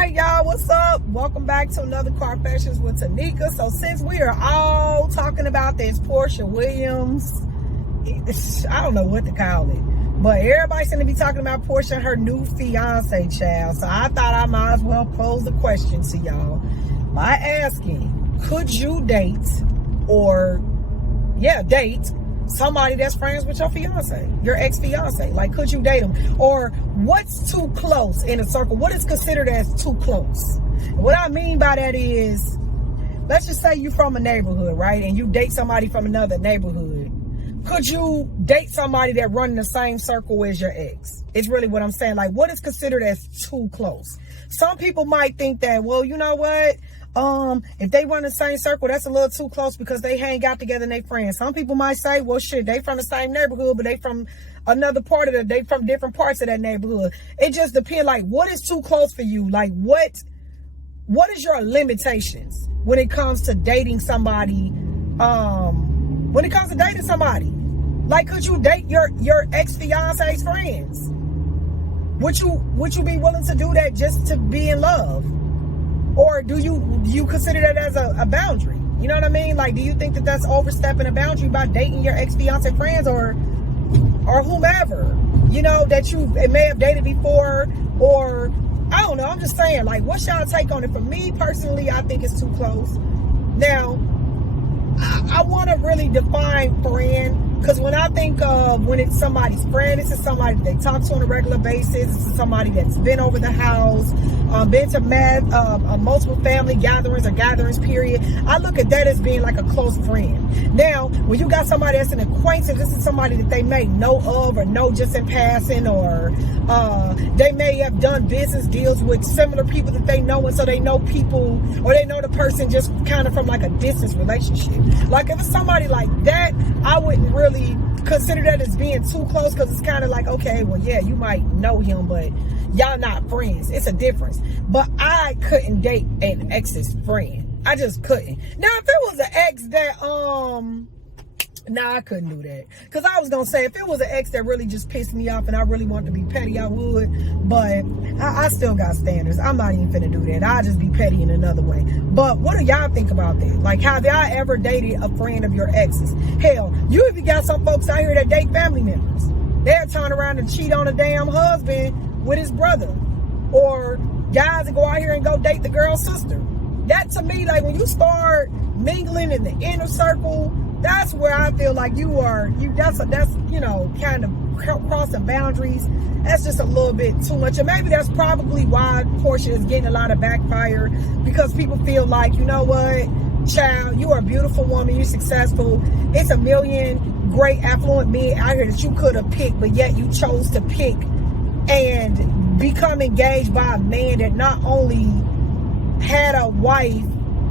right, y'all, what's up? Welcome back to another Carfessions with Tanicka. So since we are all talking about this Portia Williams, I don't know what to call it, but everybody's going to be talking about Portia and her new fiance, child. So I thought I might as well pose the question to y'all by asking, could you date somebody that's friends with your fiance, your ex-fiance? Like, could you date them? Or what's too close in a circle? What is considered as too close? What I mean by that is, let's just say you're from a neighborhood, right? And you date somebody from another neighborhood. Could you date somebody that run in the same circle as your ex? It's really what I'm saying. Like, what is considered as too close? Some people might think that, well, you know what? If they run the same circle, that's a little too close because they hang out together and they friends. Some people might say, well, shit, they from the same neighborhood, but they from another part of they from different parts of that neighborhood. It just depends. Like, what is too close for you? Like, what is your limitations when it comes to dating somebody? Like, could you date your ex-fiance's friends? Would you be willing to do that just to be in love? Or do you consider that as a boundary? You know what I mean? Like, do you think that that's overstepping a boundary by dating your ex-fiance friends or whomever, you know, that you may have dated before? Or, I don't know, I'm just saying, like, what's y'all take on it? For me, personally, I think it's too close. Now, I want to really define friend, because when I think of when it's somebody's friend, this is somebody that they talk to on a regular basis. This is somebody that's been over the house, been to multiple family gatherings, period. I look at that as being like a close friend. Now, when you got somebody that's an acquaintance, this is somebody that they may know of or know just in passing, or they may have done business deals with similar people that they know, and so they know people, or they know the person just kind of from like a distance relationship. Like, if it's somebody like that, I wouldn't really consider that as being too close, because it's kind of like, okay, well, yeah, you might know him, but y'all not friends. It's a difference. But I couldn't date an ex's friend. I just couldn't. Now, if it was an ex that I couldn't do that. Because I was going to say, if it was an ex that really just pissed me off and I really wanted to be petty, I would. But I still got standards. I'm not even finna do that. I'll just be petty in another way. But what do y'all think about that? Like, have y'all ever dated a friend of your exes? Hell, you even got some folks out here that date family members. They'll turn around and cheat on a damn husband with his brother. Or guys that go out here and go date the girl's sister. That, to me, like, when you start mingling in the inner circle, that's where I feel like that's you know, kind of crossing boundaries. That's just a little bit too much. And maybe that's probably why Portia is getting a lot of backfire, because people feel like, you know what, child, you are a beautiful woman, you're successful. It's a million great affluent men out here that you could have picked, but yet you chose to pick and become engaged by a man that not only had a wife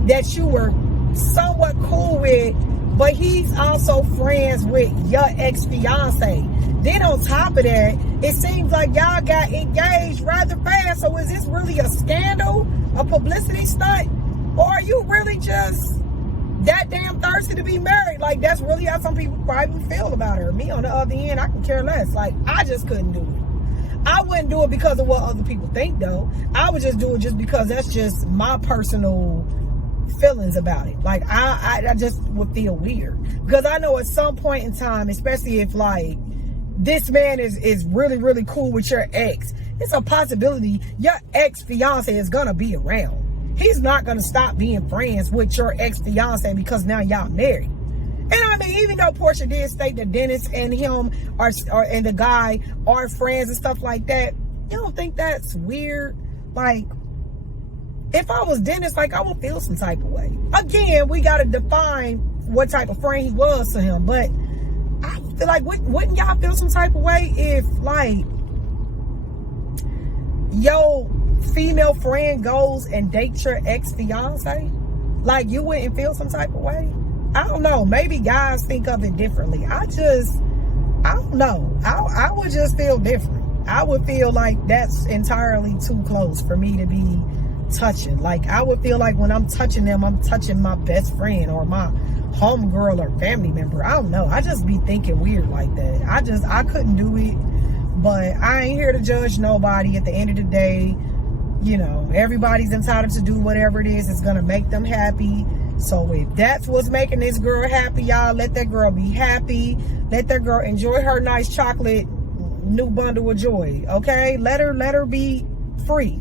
that you were somewhat cool with, but he's also friends with your ex-fiance. Then on top of that, it seems like y'all got engaged rather fast. So is this really a scandal, a publicity stunt? Or are you really just that damn thirsty to be married? Like, that's really how some people probably feel about her. Me, on the other end, I can care less. Like, I just couldn't do it. I wouldn't do it because of what other people think, though. I would just do it just because that's just my personal feelings about it. Like, I just would feel weird, because I know at some point in time, especially if like this man is really, really cool with your ex, it's a possibility your ex-fiance is gonna be around. He's not gonna stop being friends with your ex-fiance because now y'all married. And I mean, even though Portia did state that Dennis and him and the guy are friends and stuff like that, you don't think that's weird? Like, if I was Dennis, like, I would feel some type of way. Again, we got to define what type of friend he was to him. But I feel like, wouldn't y'all feel some type of way if, like, your female friend goes and dates your ex-fiance? Like, you wouldn't feel some type of way? I don't know. Maybe guys think of it differently. I don't know. I would just feel different. I would feel like that's entirely too close for me to be touching. Like, I would feel like when I'm touching them, I'm touching my best friend or my homegirl or family member. I don't know. I just be thinking weird like that. I couldn't do it. But I ain't here to judge nobody. At the end of the day, You know, everybody's entitled to do whatever it is that's going to make them happy. So if that's what's making this girl happy, y'all, let that girl be happy. Let that girl enjoy her nice chocolate new bundle of joy, okay? Let her be free.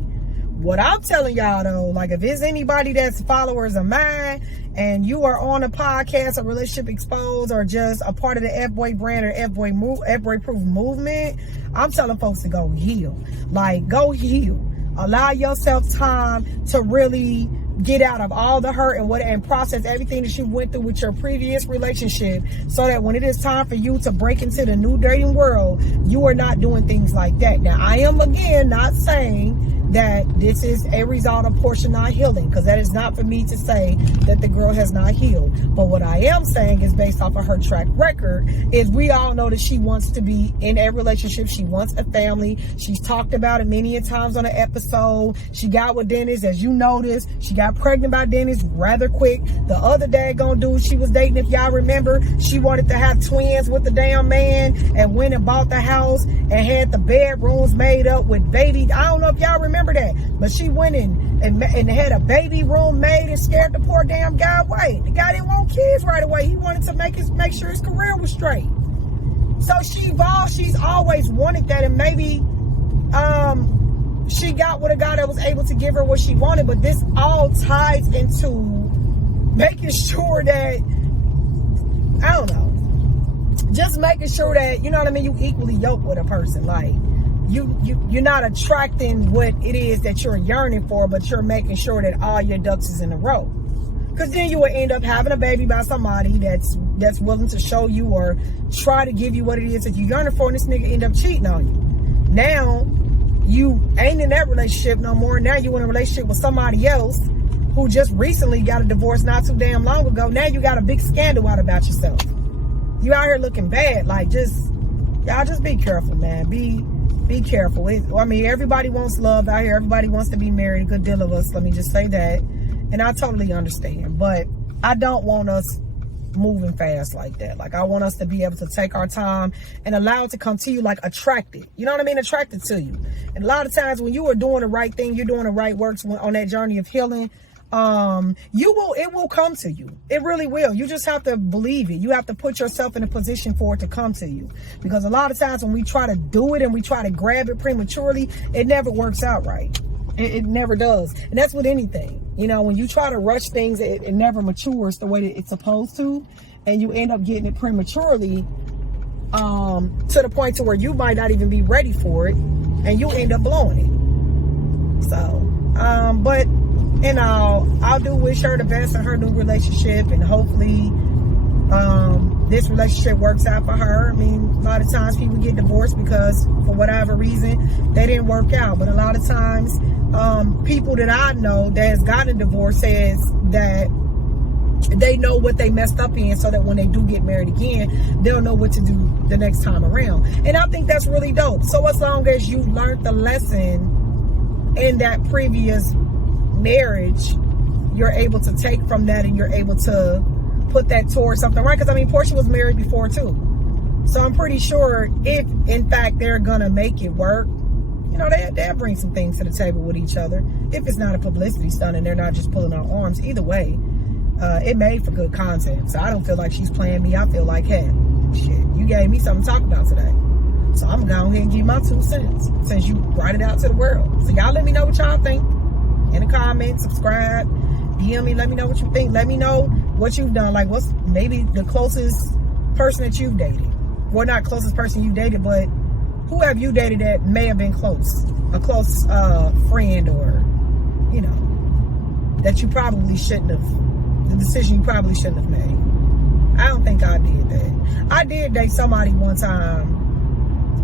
What I'm telling y'all, though, like, if it's anybody that's followers of mine and you are on a podcast or Relationship Exposed or just a part of the F-Boy brand or F-Boy Proof movement, I'm telling folks to go heal. Like, go heal. Allow yourself time to really get out of all the hurt and process everything that you went through with your previous relationship, so that when it is time for you to break into the new dating world, you are not doing things like that. Now, I am, again, not saying that this is a result of Portia not healing, because that is not for me to say that the girl has not healed. But what I am saying is, based off of her track record, is we all know that she wants to be in a relationship. She wants a family. She's talked about it many a times on an episode. She got with Dennis, as you noticed. She got pregnant by Dennis rather quick. The other daggone dude she was dating, if y'all remember, she wanted to have twins with the damn man and went and bought the house and had the bedrooms made up with baby. I don't know if y'all remember that, but she went in and had a baby room made and scared the poor damn guy away. The guy didn't want kids right away. He wanted to make sure his career was straight. So she's always wanted that, and maybe she got with a guy that was able to give her what she wanted. But this all ties into making sure that, I don't know, just making sure that, you know what I mean, you equally yoke with a person. Like, you're not attracting what it is that you're yearning for, but you're making sure that all your ducks is in a row. Because then you will end up having a baby by somebody that's willing to show you or try to give you what it is that you're yearning for, and this nigga end up cheating on you. Now, you ain't in that relationship no more. Now you in a relationship with somebody else who just recently got a divorce not too damn long ago. Now you got a big scandal out about yourself. You out here looking bad. Like, y'all just be careful, man. Be careful. I mean, everybody wants love out here. Everybody wants to be married. A good deal of us. Let me just say that. And I totally understand. But I don't want us moving fast like that. Like, I want us to be able to take our time and allow it to come to you, like, attracted. You know what I mean? Attracted to you. And a lot of times when you are doing the right thing, you're doing the right works on that journey of healing, it will come to you. It really will. You just have to believe it. You have to put yourself in a position for it to come to you. Because a lot of times when we try to do it and we try to grab it prematurely, it never works out right. It never does. And that's with anything. You know, when you try to rush things, it never matures the way that it's supposed to. And you end up getting it prematurely, to the point to where you might not even be ready for it. And you'll end up blowing it. So, but, you know, I do wish her the best in her new relationship. And hopefully, this relationship works out for her. I mean, a lot of times people get divorced because for whatever reason, they didn't work out. But a lot of times, people that I know that has gotten a divorce says that they know what they messed up in, so that when they do get married again, they'll know what to do the next time around. And I think that's really dope. So as long as you learned the lesson in that previous marriage, you're able to take from that and you're able to put that towards something right. Because I mean, Portia was married before too. So I'm pretty sure if in fact they're gonna make it work, you know, they'll bring some things to the table with each other. If it's not a publicity stunt and they're not just pulling out arms, either way, it made for good content. So I don't feel like she's playing me. I feel like, hey, shit, you gave me something to talk about today. So I'm gonna go ahead and give my 2 cents since you brought it out to the world. So y'all let me know what y'all think in the comments, subscribe, DM me, let me know what you think. Let me know what you've done. Like, what's maybe the closest person that you've dated? Well, not closest person you dated, but who have you dated that may have been close? A close friend, or, you know, that you probably shouldn't have, the decision you probably shouldn't have made. I don't think I did that. I did date somebody one time,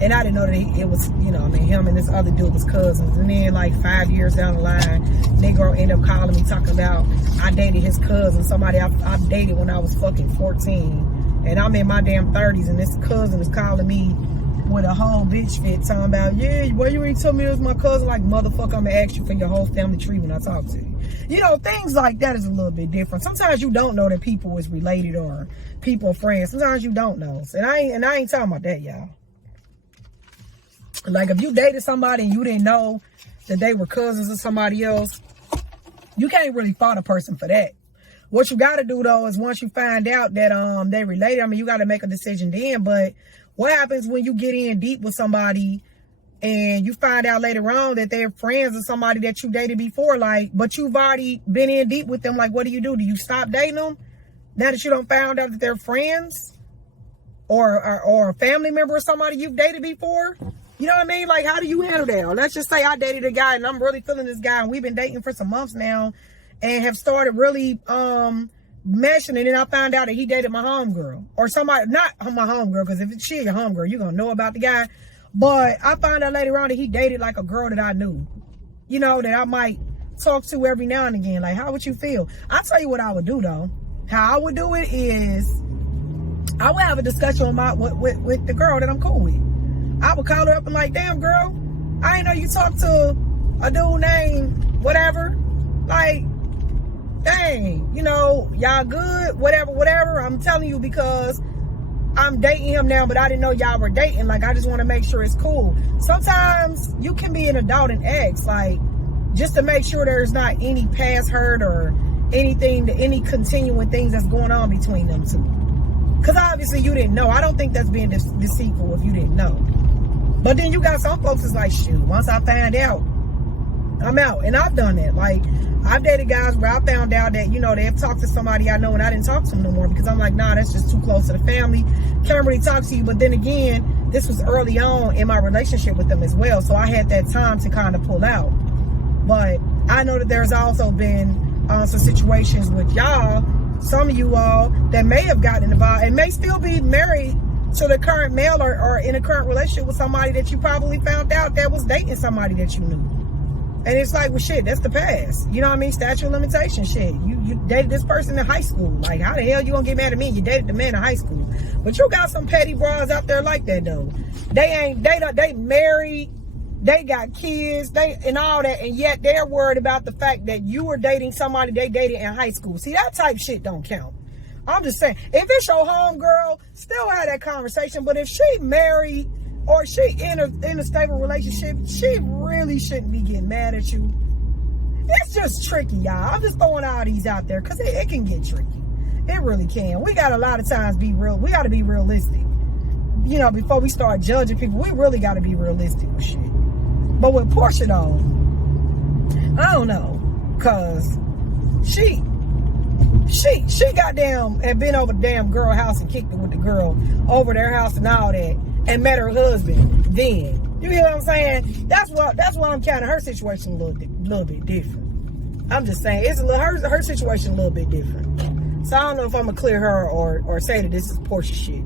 and I didn't know that it was, you know, I mean, him and this other dude was cousins. And then, like, 5 years down the line, Negro ended up calling me, talking about I dated his cousin, somebody I dated when I was fucking 14. And I'm in my damn 30s, and this cousin is calling me with a whole bitch fit, talking about, yeah, well, you ain't tell me it was my cousin. Like, motherfucker, I'm gonna ask you for your whole family tree when I talk to you. You know, things like that is a little bit different. Sometimes you don't know that people is related or people are friends. Sometimes you don't know. And I ain't talking about that, y'all. Like, if you dated somebody and you didn't know that they were cousins of somebody else, you can't really fault a person for that. What you got to do, though, is once you find out that they related, I mean, you got to make a decision then. But what happens when you get in deep with somebody and you find out later on that they're friends of somebody that you dated before, like, but you've already been in deep with them? Like, what do? Do you stop dating them now that you don't found out that they're friends or a family member of somebody you've dated before? You know what I mean? Like, how do you handle that? Let's just say I dated a guy and I'm really feeling this guy and we've been dating for some months now and have started really meshing, and then I found out that he dated my homegirl or somebody, not my homegirl, because if she's your homegirl, you're going to know about the guy. But I found out later on that he dated like a girl that I knew, you know, that I might talk to every now and again. Like, how would you feel? I'll tell you what I would do, though. How I would do it is I would have a discussion with the girl that I'm cool with. I would call her up and like, damn, girl, I didn't know you talked to a dude named whatever. Like, dang, you know, y'all good, whatever. I'm telling you because I'm dating him now, but I didn't know y'all were dating. Like, I just want to make sure it's cool. Sometimes you can be an adult and ask, like, just to make sure there's not any past hurt or anything, any continuing things that's going on between them two. Because obviously you didn't know. I don't think that's being deceitful if you didn't know. But then you got some folks that's like, shoot, once I find out, I'm out. And I've done that. Like, I've dated guys where I found out that, you know, they've talked to somebody I know and I didn't talk to them no more because I'm like, nah, that's just too close to the family. Can't really talk to you. But then again, this was early on in my relationship with them as well. So I had that time to kind of pull out. But I know that there's also been some situations with y'all, some of you all, that may have gotten involved and may still be married to the current male or in a current relationship with somebody that you probably found out that was dating somebody that you knew. And it's like, well, shit, that's the past. You know what I mean? Statute of limitation shit. You dated this person in high school. Like, how the hell you gonna get mad at me? You dated the man in high school. But you got some petty bras out there like that, though. They married, they got kids, and all that, and yet they're worried about the fact that you were dating somebody they dated in high school. See, that type shit don't count. I'm just saying, if it's your homegirl, still have that conversation. But if she married or she in a stable relationship, she really shouldn't be getting mad at you. It's just tricky, y'all. I'm just throwing all these out there because it can get tricky. It really can. We got a lot of times be real. We got to be realistic. You know, before we start judging people, we really got to be realistic with shit. But with Portia, though, I don't know, because she goddamn had been over the damn girl house and kicked it with the girl over their house and all that, and met her husband then. You hear what I'm saying? That's why I'm counting her situation a little bit different. I'm just saying, it's her situation a little bit different. So I don't know if I'm gonna clear her or say that this is Portia shit.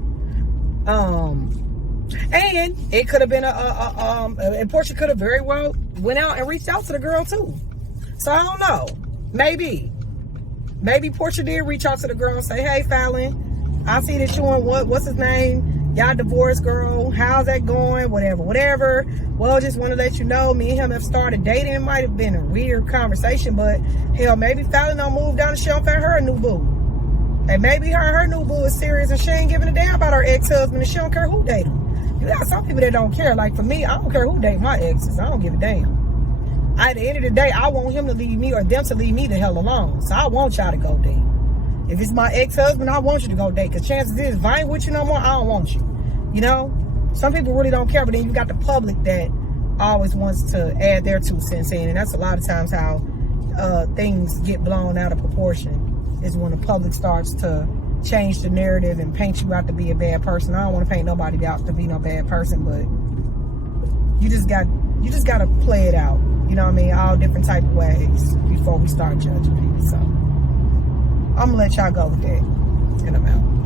And it could have been and Portia could have very well went out and reached out to the girl too. So I don't know. Maybe Portia did reach out to the girl and say, hey, Fallon, I see that you and what's his name? Y'all divorced, girl. How's that going? Whatever. Well, just want to let you know, me and him have started dating. It might have been a weird conversation, but hell, maybe Fallon done moved down the shelf and her a new boo. And maybe her new boo is serious and she ain't giving a damn about her ex-husband and she don't care who date him. You got some people that don't care. Like for me, I don't care who date my exes. I don't give a damn. At the end of the day, I want him to leave me or them to leave me the hell alone. So I want y'all to go date. If it's my ex-husband, I want you to go date. Because chances is, if I ain't with you no more, I don't want you. You know? Some people really don't care. But then you got the public that always wants to add their 2 cents in. And that's a lot of times how things get blown out of proportion. Is when the public starts to change the narrative and paint you out to be a bad person. I don't want to paint nobody out to be no bad person. But you just got to play it out. You know what I mean? All different type of ways before we start judging people. So I'm going to let y'all go with that. And I'm out.